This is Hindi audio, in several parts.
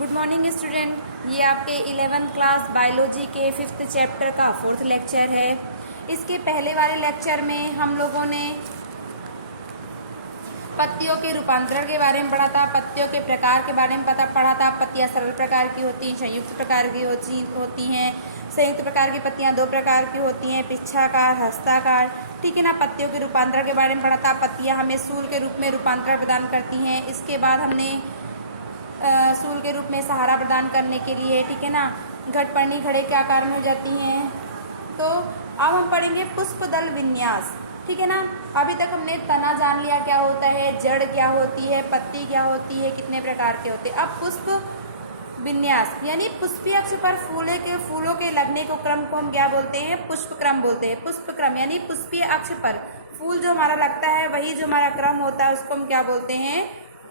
Good morning student. ये आपके 11th क्लास बायोलॉजी के 5th चैप्टर का 4th लेक्चर है। इसके पहले वाले लेक्चर में हम लोगों ने पत्तियों के रूपांतरण के बारे में पढ़ा था, पत्तियों के प्रकार के बारे में पढ़ा था। पत्तियां सरल प्रकार की होती हैं, संयुक्त प्रकार की होती हैं। संयुक्त प्रकार की पत्तियां दो प्रकार की होती हैं, पिच्छाकार, हस्ताकार। ठीक है ना। पत्तियों के रूपांतरण के बारे में पढ़ा था। पत्तियां हमें सूल के रूप में रूपांतरण प्रदान करती हैं। इसके बाद हमने सूल के रूप में सहारा प्रदान करने के लिए, ठीक है ना, घटपर्णी घड़े के आकार में हो जाती हैं। तो अब हम पढ़ेंगे पुष्प दल विन्यास। ठीक है ना। अभी तक हमने तना जान लिया क्या होता है, जड़ क्या होती है, पत्ती क्या होती है, कितने प्रकार के होते हैं। अब पुष्प विन्यास यानी पुष्पीय अक्ष पर फूलों के लगने को क्रम को हम क्या बोलते हैं, पुष्प क्रम बोलते हैं। पुष्प क्रम यानी पुष्पीय अक्ष पर फूल जो हमारा लगता है वही जो हमारा क्रम होता है उसको हम क्या बोलते हैं,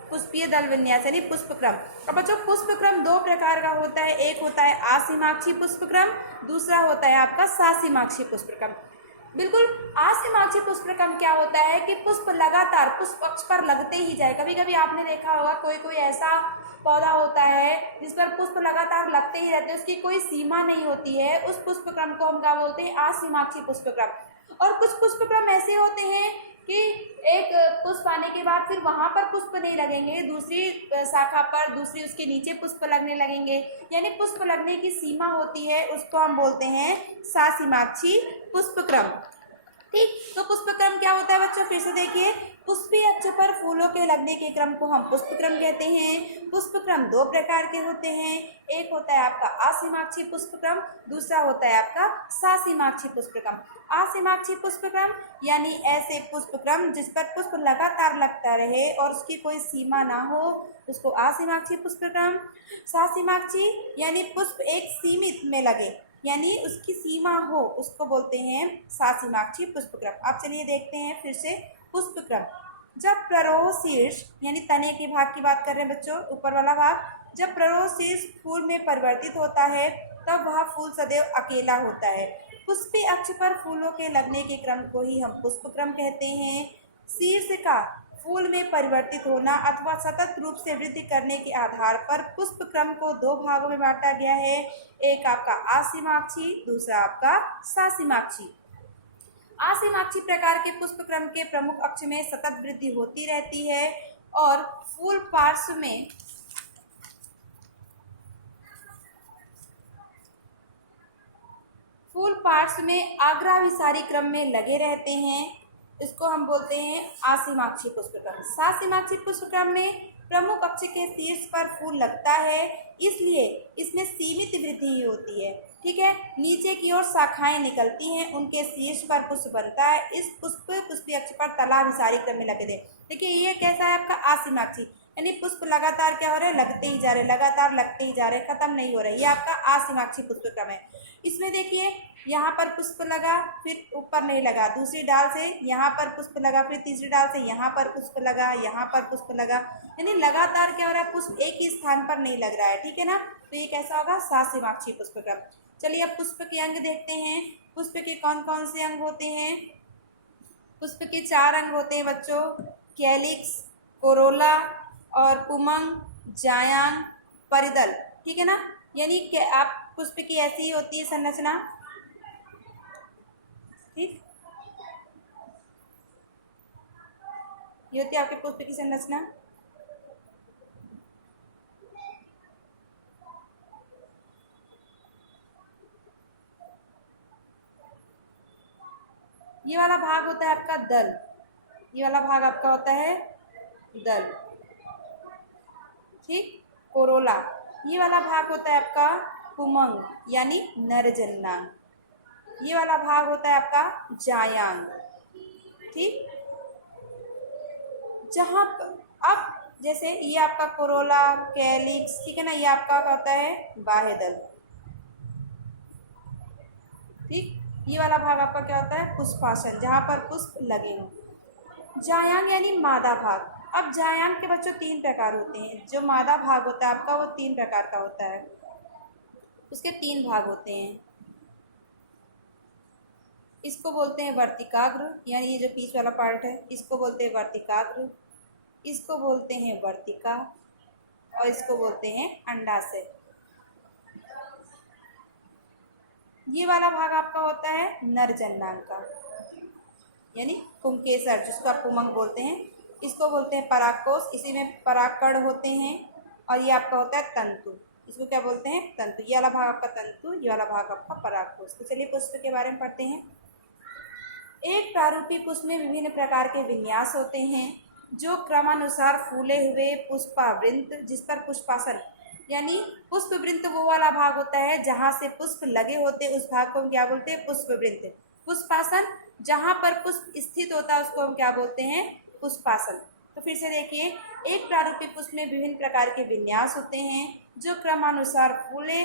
पुष्पीय दल विन्यास यानी पुष्प क्रम। अब बच्चों पुष्प क्रम दो प्रकार का होता है। एक होता है आसीमाक्षी पुष्प क्रम, दूसरा होता है आपका सासीमाक्षी पुष्प क्रम। बिल्कुल। आसीमाक्षी पुष्प क्रम क्या होता है कि पुष्प लगातार पुष्प अक्ष पर लगते ही जाए। कभी कभी आपने देखा होगा कोई कोई ऐसा पौधा होता है जिस पर पुष्प लगातार लगते ही रहते हैं, उसकी कोई सीमा नहीं होती है। उस पुष्प क्रम को हम क्या बोलते हैं, आसीमाक्षी पुष्प क्रम। और कुछ पुष्प क्रम ऐसे होते हैं कि एक पुष्प आने के बाद फिर वहां पर पुष्प नहीं लगेंगे, दूसरी शाखा पर दूसरी उसके नीचे पुष्प लगने लगेंगे, यानी पुष्प लगने की सीमा होती है, उसको हम बोलते हैं सासीमाक्षी पुष्प क्रम। ठीक। तो पुष्प क्रम क्या होता है बच्चों, फिर से देखिए। पुष्पीय अक्ष पर फूलों के लगने के क्रम को हम पुष्प क्रम कहते हैं। पुष्प क्रम दो प्रकार के होते हैं। एक होता है आपका आसीमाक्षी पुष्प क्रम, दूसरा होता है आपका सासीमाक्षी पुष्प क्रम। आसीमाक्षी पुष्प क्रम यानी ऐसे पुष्प क्रम जिस पर पुष्प लगातार लगता रहे और उसकी कोई सीमा ना हो, उसको आसीमाक्षी पुष्प क्रम। सासीमाक्षी यानी पुष्प एक सीमित में लगे यानी उसकी सीमा हो, उसको बोलते हैं सासीमाक्षी पुष्पक्रम। अब चलिए देखते हैं फिर से पुष्पक्रम। जब प्ररोह शीर्ष यानी तने के भाग की बात कर रहे हैं बच्चों, ऊपर वाला भाग, जब प्ररोह शीर्ष फूल में परिवर्तित होता है तब वह फूल सदैव अकेला होता है। पुष्पीय अक्ष पर फूलों के लगने के क्रम को ही हम पुष्पक्रम कहते हैं। शीर्ष का फूल में परिवर्तित होना अथवा सतत रूप से वृद्धि करने के आधार पर पुष्प क्रम को दो भागों में बांटा गया है। एक आपका आसीमाक्षी, दूसरा आपका सासीमाक्षी। आसीमाक्षी प्रकार के पुष्प क्रम के प्रमुख अक्ष में सतत वृद्धि होती रहती है और फूल पार्श्व में आग्राभिसारी क्रम में लगे रहते हैं। इसको हम बोलते हैं आसीमाक्षी पुष्पक्रम। सासीमाक्षी पुष्पक्रम में प्रमुख अक्ष के शीर्ष पर फूल लगता है, इसलिए इसमें सीमित वृद्धि ही होती है। ठीक है। नीचे की ओर शाखाएं निकलती हैं, उनके शीर्ष पर पुष्प बनता है। इस पुष्पीय अक्ष पर तलाभिसारी क्रम में लगे थे। देखिए ये कैसा है आपका आसीमाक्षी, यानी पुष्प लगातार क्या हो रहे हैं, लगते ही जा रहे, लगातार लगते ही जा रहे, खत्म नहीं हो रहे। ये आपका आसीमाक्षी पुष्पक्रम है। इसमें देखिए यहाँ पर पुष्प लगा, फिर ऊपर नहीं लगा, दूसरी डाल से यहाँ पर पुष्प लगा, फिर तीसरी डाल से यहाँ पर पुष्प लगा, यहाँ पर पुष्प लगा, यानी लगातार क्या हो रहा है, पुष्प एक ही स्थान पर नहीं लग रहा है। ठीक है ना। तो ये कैसा होगा, सासीमाक्षी पुष्पक्रम। चलिए अब पुष्प के अंग देखते हैं। पुष्प के कौन कौन से अंग होते हैं। पुष्प के 4 अंग होते हैं बच्चों, कैलिक्स, कोरोला और पुमंग, जायांग, परिदल। ठीक है ना। यानी आप पुष्प की ऐसी ही होती है संरचना। ठीक, ये होती है आपके पुष्प की संरचना। ये वाला भाग होता है आपका दल, ये वाला भाग आपका होता है दल। ठीक। कोरोला, ये वाला भाग होता है आपका पुमंग यानी नरजन्नांग। ये वाला भाग होता है आपका जायांग। ठीक। जहाँ अब जैसे ये आपका कोरोला, कैलिक्स, ठीक है ना, ये आपका क्या होता है, बाह्यदल। ठीक। ये वाला भाग आपका क्या होता है, पुष्पासन, जहाँ पर पुष्प लगे हों। जायांग यानी मादा भाग। अब जायांग के बच्चों 3 प्रकार होते हैं। जो मादा भाग होता है आपका वो 3 प्रकार का होता है, उसके 3 भाग होते हैं। इसको बोलते हैं वर्तिकाग्र, यानी ये जो पीछे वाला पार्ट है इसको बोलते हैं वर्तिकाग्र, इसको बोलते हैं वर्तिका, और इसको बोलते हैं अंडाशय। ये वाला भाग आपका होता है नर जननांग का, यानी पुंकेसर, जिसको आप पुमंग बोलते हैं। इसको बोलते हैं परागकोश, इसी में परागकण होते हैं। और ये आपका होता है तंतु, इसको क्या बोलते हैं? तंतु। ये वाला भाग आपका तंतु, ये वाला भाग आपका परागकोश। तो चलिए पुष्प के बारे में पढ़ते हैं। एक प्रारूपी पुष्प में विभिन्न प्रकार के विन्यास होते हैं, जो क्रमानुसार फूले हुए पुष्पावृंत, जिस पर पुष्पासन, यानी पुष्पवृंत वो वाला भाग होता है जहाँ से पुष्प लगे होते, उस भाग को हम क्या बोलते हैं? पुष्पवृंत। पुष्पासन, जहाँ पर पुष्प स्थित होता है उसको हम क्या बोलते हैं? पुष्पासन। तो फिर से देखिए, एक प्रारूपी पुष्प में विभिन्न प्रकार के विन्यास होते हैं, जो क्रमानुसार फूले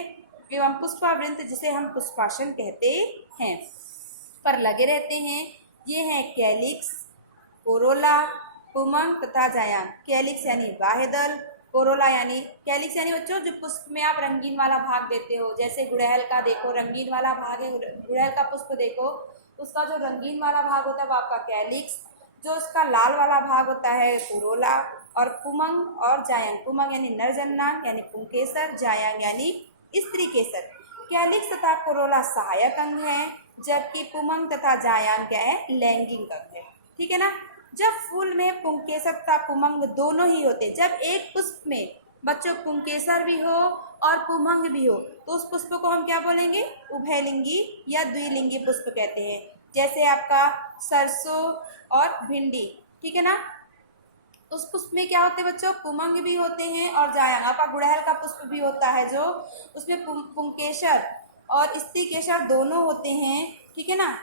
एवं पुष्पावृंत, जिसे हम पुष्पासन कहते हैं, पर लगे रहते हैं। ये हैं कैलिक्स, कोरोला, पुमंग तथा जायांग। कैलिक्स यानी बाह्यदल, कोरोला यानी, कैलिक्स यानी बच्चों जो पुष्प में आप रंगीन वाला भाग देते हो, जैसे गुड़हल का देखो रंगीन वाला भाग है, गुड़हल का पुष्प देखो, उसका जो रंगीन वाला भाग होता है वो आपका कैलिक्स, जो उसका लाल वाला भाग होता है कोरोला, और पुमंग और जायांग। पुमंग यानी नरजननांग यानी पुंकेसर, जायांग यानी स्त्री केसर। कैलिक्स तथा कोरोला सहायक अंग है, जबकि पुमंग तथा जायांग क्या है? लैंगिक अंग है। ठीक है ना? जब फूल में पुंकेसर तथा पुमंग दोनों ही होते, जब एक पुष्प में बच्चों पुंकेसर भी हो और पुमंग भी हो, तो उस पुष्प को हम क्या बोलेंगे? उभयलिंगी या द्विलिंगी पुष्प कहते हैं। जैसे आपका सरसों और भिंडी, ठीक है ना? उस पुष्प में क्या होते हैं बच्चों? पुमंग भी होते हैं और जायांग। आपका गुड़हल का पुष्प भी होता है, जो उसमें पुंकेसर और स्त्री केसर दोनों होते हैं, ठीक है ना?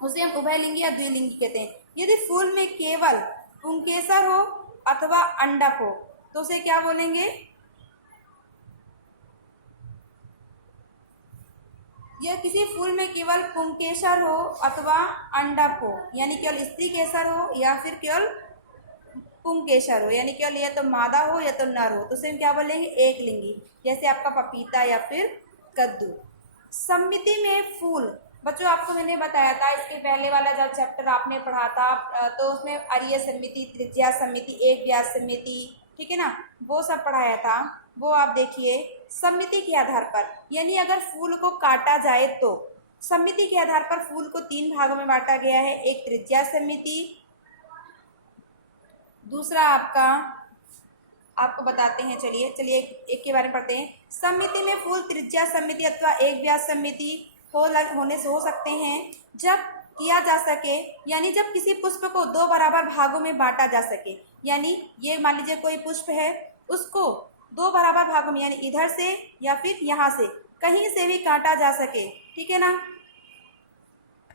उसे हम उभयलिंगी या द्विलिंगी कहते हैं। यदि फूल में केवल पुंकेसर हो अथवा अंडक हो तो उसे क्या बोलेंगे? यह किसी फूल में केवल पुंकेसर हो अथवा अंडक हो, यानी केवल स्त्री केसर हो या फिर केवल पुंकेसर हो, यानी केवल या तो मादा हो या तो नर हो, तो उसे हम क्या बोलेंगे? एक लिंगी। जैसे आपका पपीता या फिर कद्दू। समिति में फूल, बच्चों आपको मैंने बताया था इसके पहले वाला जब चैप्टर आपने पढ़ा था, तो उसमें अरीय समिति, त्रिज्या समिति, एक व्यास समिति, ठीक है ना, वो सब पढ़ाया था। वो आप देखिए, समिति के आधार पर, यानी अगर फूल को काटा जाए तो समिति के आधार पर फूल को 3 भागों में बांटा गया है। एक त्रिज्या समिति, दूसरा आपको बताते हैं, चलिए एक के बारे में पढ़ते हैं। समिति में फूल त्रिज्या समिति अथवा एक व्यास समिति होने से हो सकते हैं, जब किया जा सके, यानी जब किसी पुष्प को 2 बराबर भागों में बांटा जा सके। यानी ये मान लीजिए कोई पुष्प है, उसको 2 बराबर भागों में, यानी इधर से या फिर यहाँ से कहीं से भी काटा जा सके, ठीक है ना?